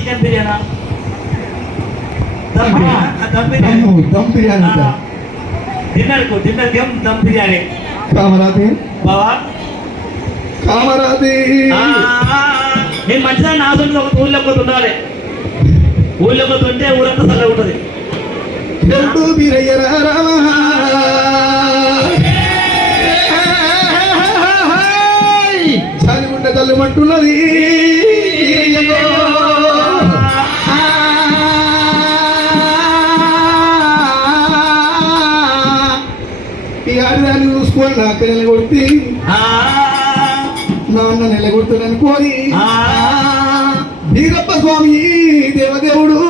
chicken బిర్యానా dum biryani dinner ఏం దమ్ బిర్యానీ కామరాతి బావా కామరాతి నేను మంచిదా నా సొంత ఒక ఊళ్ళో కొద్ది ఉండాలి ఊళ్ళో కొద్ది ఉంటే ఊరంతా చల్లగా ఉంటుంది రెండు బిరయ్యరా చలి ఉండే తల్లి మంటున్నది ఈ ఆడదాన్ని చూసుకొని నా పిల్లలు కొడితే నాన్న నెలగొడుతున్నాను కోరి వీరప్ప స్వామి దేవదేవుడు